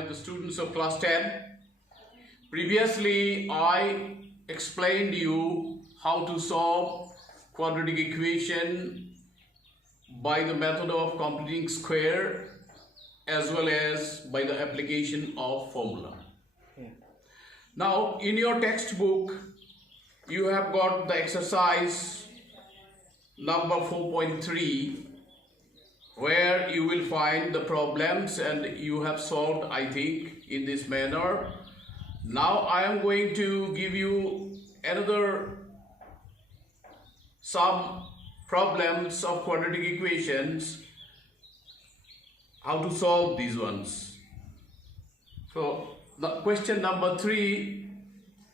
the students of class 10. Previously, I explained you how to solve quadratic equation by the method of completing square as well as by the application of formula. Now, in your textbook, you have got the exercise number 4.3, where you will find the problems, and you have solved, I think, in this manner. Now I am going to give you some problems of quadratic equations, how to solve these ones. So the question number 3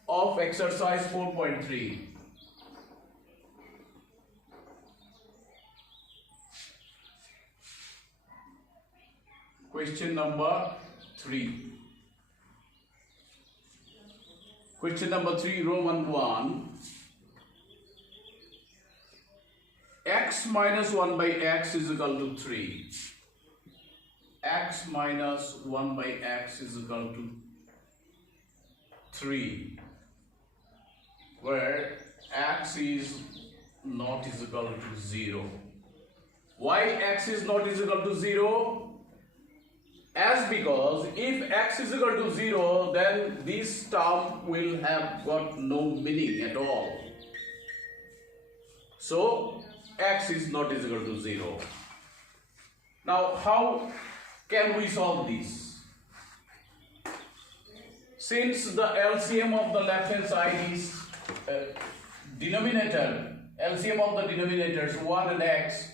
of exercise 4.3. Question number 3. Question number 3, Roman 1. X minus 1 by x is equal to 3. X minus 1 by x is equal to 3, where x is not is equal to 0. Why x is not is equal to 0? As because if x is equal to 0, then this term will have got no meaning at all. So x is not is equal to 0. Now how can we solve this? Since the LCM of the left hand side is denominator, LCM of the denominators 1 and x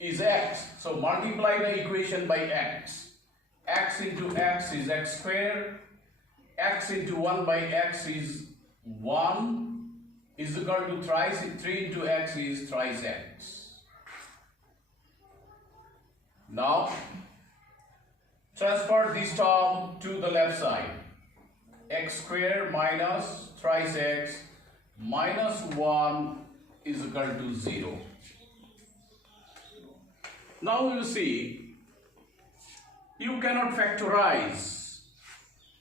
is x. So multiply the equation by x. X into x is x square. X into 1 by x is 1 is equal to thrice 3 into x is thrice x. Now transfer this term to the left side. X square minus thrice x minus 1 is equal to 0. Now you see, you cannot factorize.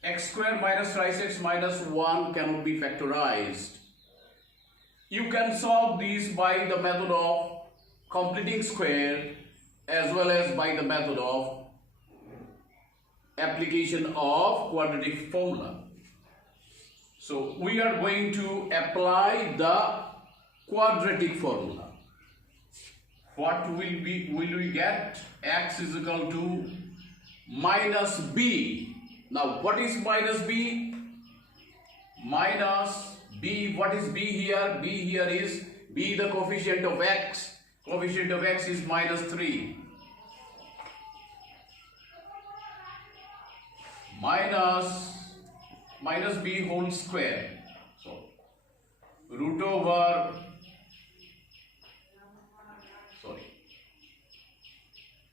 X square minus thrice x minus 1 cannot be factorized. You can solve these by the method of completing square as well as by the method of application of quadratic formula. So we are going to apply the quadratic formula. What will we get? X is equal to minus b. Now what is minus b? Minus b, what is b here? B here is b the coefficient of x. Coefficient of x is minus 3. Minus b whole square. So root over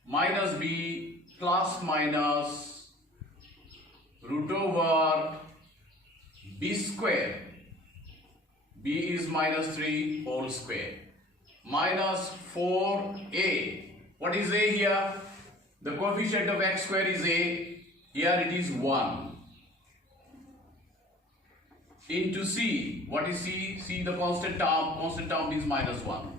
minus b plus minus root over b square. B is minus 3 whole square minus 4a. What is a here? The coefficient of x square is a. Here it is 1. Into c. What is c? C the constant term. Constant term is minus 1.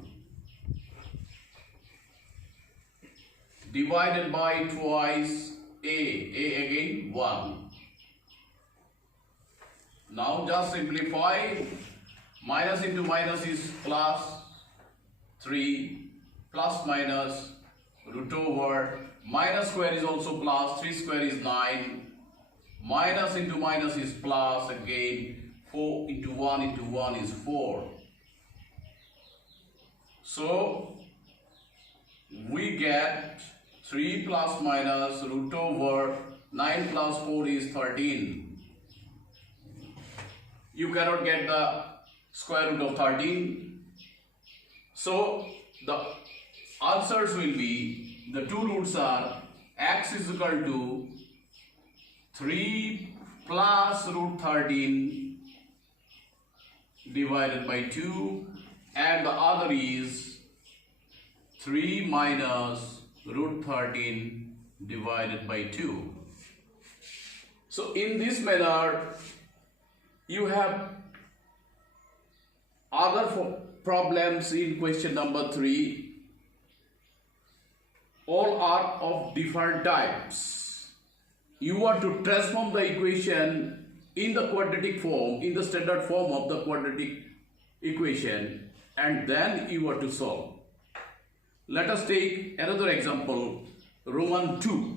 Divided by twice a again 1. Now just simplify. Minus into minus is plus 3, plus minus root over minus square is also plus, 3 square is 9, minus into minus is plus again, 4 into 1 is 4. So we get 3 plus minus root over 9 plus 4 is 13. You cannot get the square root of 13. So the answers will be, the two roots are x is equal to 3 plus root 13 divided by 2, and the other is 3 minus root 13 divided by 2. So in this manner, you have other problems in question number 3. All are of different types. You want to transform the equation in the quadratic form, in the standard form of the quadratic equation, and then you want to solve. Let us take another example, Roman 2.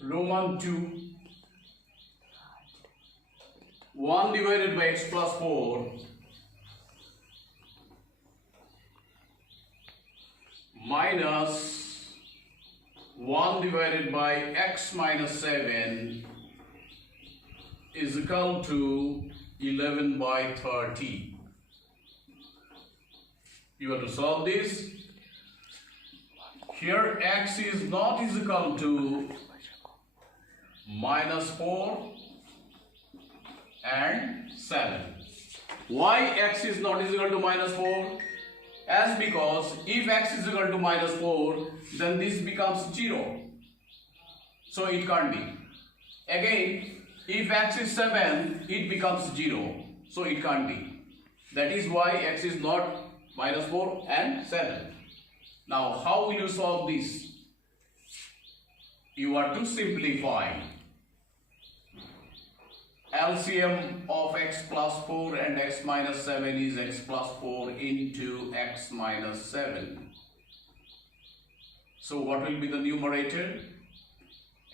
Roman 2, 1 divided by x plus 4 minus 1 divided by x minus 7 is equal to 11 by 30. You have to solve this. Here x is not is equal to minus 4 and 7. Why x is not is equal to minus 4? As because if x is equal to minus 4, then this becomes 0. So it can't be. Again, if x is 7, it becomes 0. So it can't be. That is why x is not minus 4 and 7. Now, how will you solve this? You are to simplify. LCM of x plus 4 and x minus 7 is x plus 4 into x minus 7. So what will be the numerator?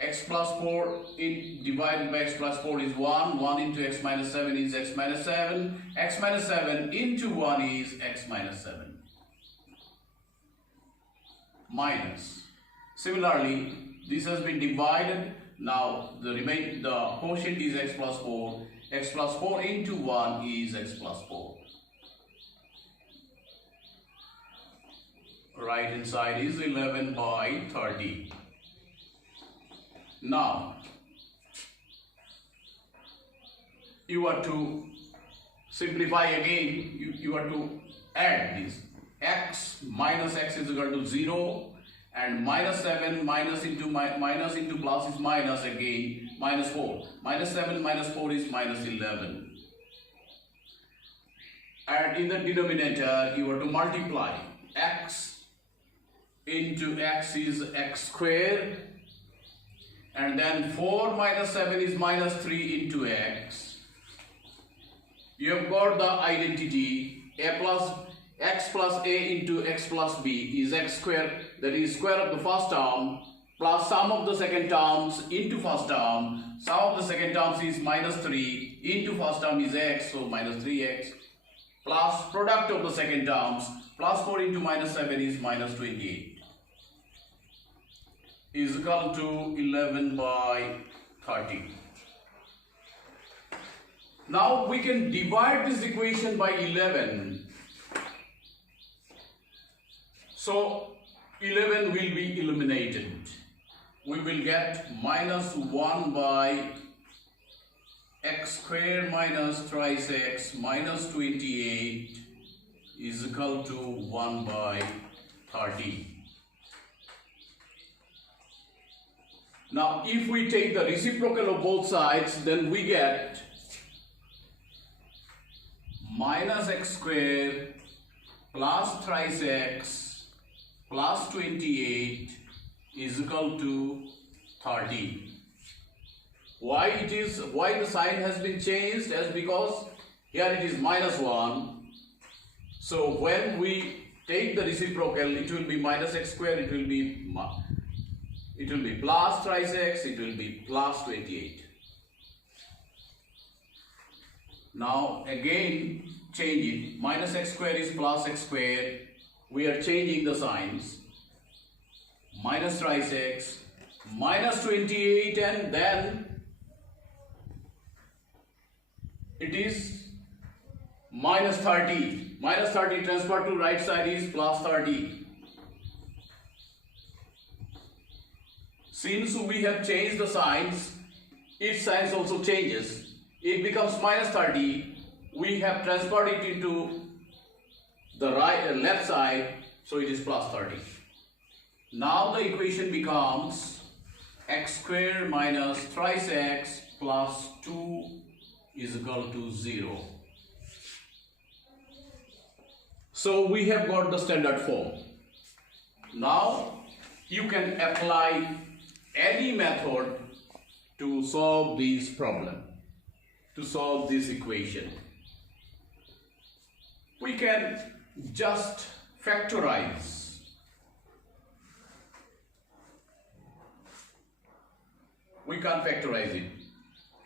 X plus 4 divided by x plus 4 is 1. 1 into x minus 7 is x minus 7. X minus 7 into 1 is x minus 7. Minus. Similarly, this has been divided. Now the quotient is x plus 4. X plus 4 into 1 is x plus 4. Right hand side is 11 by 30. Now you are to simplify again. You are to add this. X minus x is equal to 0. And minus 7 minus into plus is minus again, minus 4. Minus 7 minus 4 is minus 11. And in the denominator, you are to multiply. X into x is x square. And then 4 minus 7 is minus 3 into x. You have got the identity x plus a into x plus b is x square, that is square of the first term, plus sum of the second terms into first term. Sum of the second terms is minus 3 into first term is x, so minus 3x, plus product of the second terms, plus 4 into minus 7 is minus 28, is equal to 11 by 30. Now we can divide this equation by 11. So 11 will be eliminated. We will get minus 1 by x square minus thrice x minus 28 is equal to 1 by 30. Now if we take the reciprocal of both sides, then we get minus x square plus thrice x plus 28 is equal to 30. Why the sign has been changed? As because here it is minus 1. So when we take the reciprocal, it will be minus x square, it will be plus thrice x, it will be plus 28. Now again change it. Minus x square is plus x square. We are changing the signs. Minus thrice x, minus 28, and then it is minus 30. Minus 30 transferred to right side is plus 30. Since we have changed the signs, its sign also changes. It becomes minus 30. We have transferred it into the left side, so it is plus 30. Now the equation becomes x square minus thrice x plus 2 is equal to 0. So we have got the standard form. Now you can apply any method to solve this problem, to solve this equation. We can just factorize. We can't factorize it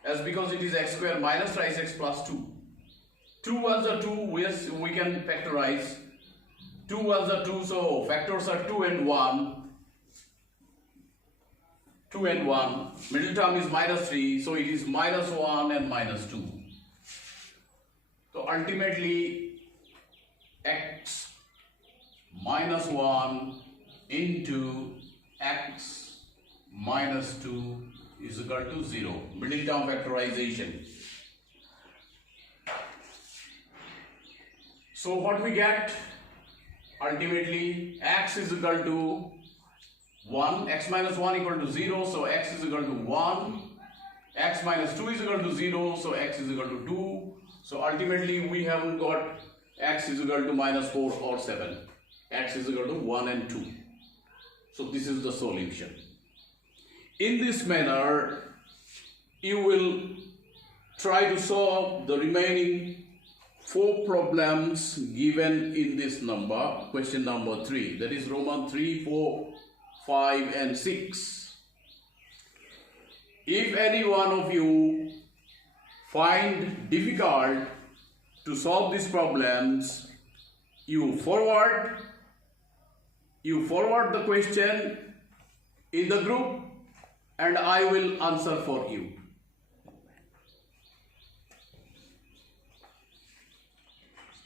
as because it is x square minus thrice x plus 2. 2 ones are 2, yes, we can factorize. 2 ones are 2, so factors are 2 and 1. 2 and 1. Middle term is minus 3, so it is minus 1 and minus 2. So ultimately, x minus 1 into x minus 2 is equal to 0. Middle term factorization. So what we get? Ultimately, x is equal to 1, x minus 1 equal to 0, so x is equal to 1. X minus 2 is equal to 0, so x is equal to 2. So ultimately, we haven't got x is equal to minus 4 or 7. X is equal to 1 and 2. So this is the solution. In this manner, you will try to solve the remaining 4 problems given in this number, question number 3. That is Roman 3, 4, 5 and 6. If any one of you find difficult to solve these problems, you forward the question in the group and I will answer for you.